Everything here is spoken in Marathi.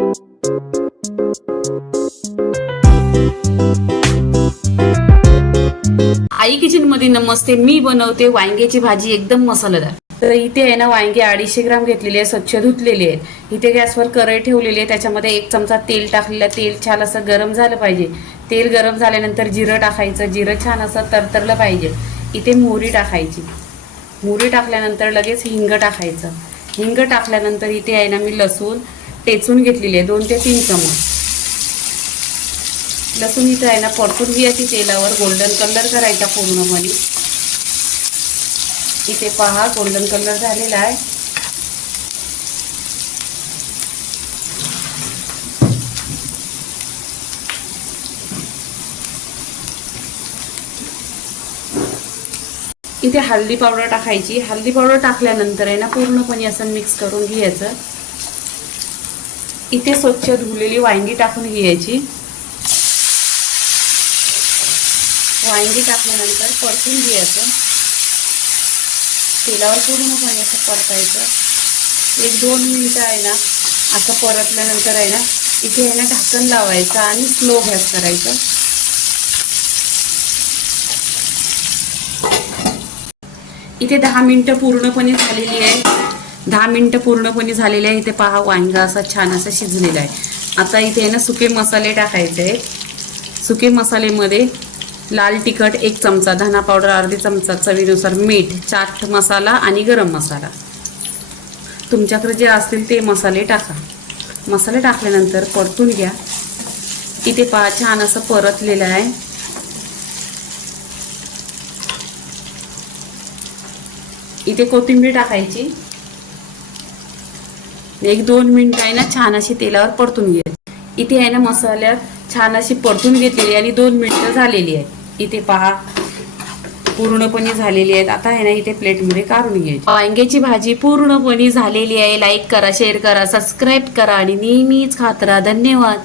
आई किचन मध्ये नमस्ते. मी बनवते वांग्याची भाजी एकदम मसालेदार. तर इथे आहे ना वांगे 250 ग्राम घेतलेले आहे, स्वच्छ धुतलेले आहेत. इथे गॅसवर कढई ठेवलेली आहे, त्याच्यामध्ये 1 चमचा तेल टाकलेलं. तेल छान असं गरम झालं पाहिजे. तेल गरम झाल्यानंतर जिरं टाकायचं. जिरं छान असं तरतरलं पाहिजे. इथे मोहरी टाकायची. मोहरी टाकल्यानंतर लगेच हिंग टाकायचं. हिंग टाकल्यानंतर इथे आहे ना मी लसूण टेचून घेतलेली आहे 2 ते 3 चमच. लसूण इथं आहे ना परतून घ्यायची तेलावर, गोल्डन कलर करायचा पूर्णपणे. इथे पहा गोल्डन कलर झालेला आहे. इथे हळदी पावडर टाकायची. हळदी पावडर टाकल्यानंतर आहे ना पूर्णपणे असं मिक्स करून घ्यायचं. इथे स्वच्छ धुलेली वांगी टाकून घ्यायची. वांगी टाकल्यानंतर परतून घ्यायचं. तेलावर पूर्णपणे असं परतायचं. 1-2 मिनिटं आहे ना असं परतल्यानंतर आहे ना इथे आहे ना ढाकण लावायचं आणि स्लो गॅस करायचं. इथे 10 मिनिटं पूर्णपणे झालेली आहे. 10 मिनिटं पूर्णपणे झालेली आहे. इथे पहा वांगा असा छान असं शिजलेला आहे. आता इथे आहे ना सुके मसाले टाकायचे आहेत. सुके मसालेमध्ये लाल तिखट 1 चमचा, धना पावडर अर्धी चमचा, चवीनुसार मीठ, चाट मसाला आणि गरम मसाला. तुमच्याकडे जे असतील ते मसाले टाका. मसाले टाकल्यानंतर परतून घ्या. इथे पहा छान असं परतलेलं आहे. इथे कोथिंबीर टाकायची. 1-2 मिनिटं आहे ना छान अशी तेलावर परतून घ्यायची. इथे आहे ना मसाल्यात छान अशी परतून घेतलेली आणि 2 मिनिटं झालेली आहे. इथे पहा पूर्णपणे झालेली आहेत. आता आहे ना इथे प्लेटमध्ये काढून घ्यायची. वांग्याची भाजी पूर्णपणे झालेली आहे. लाईक करा, शेअर करा, सबस्क्राईब करा आणि नेहमीच खात राहा. धन्यवाद.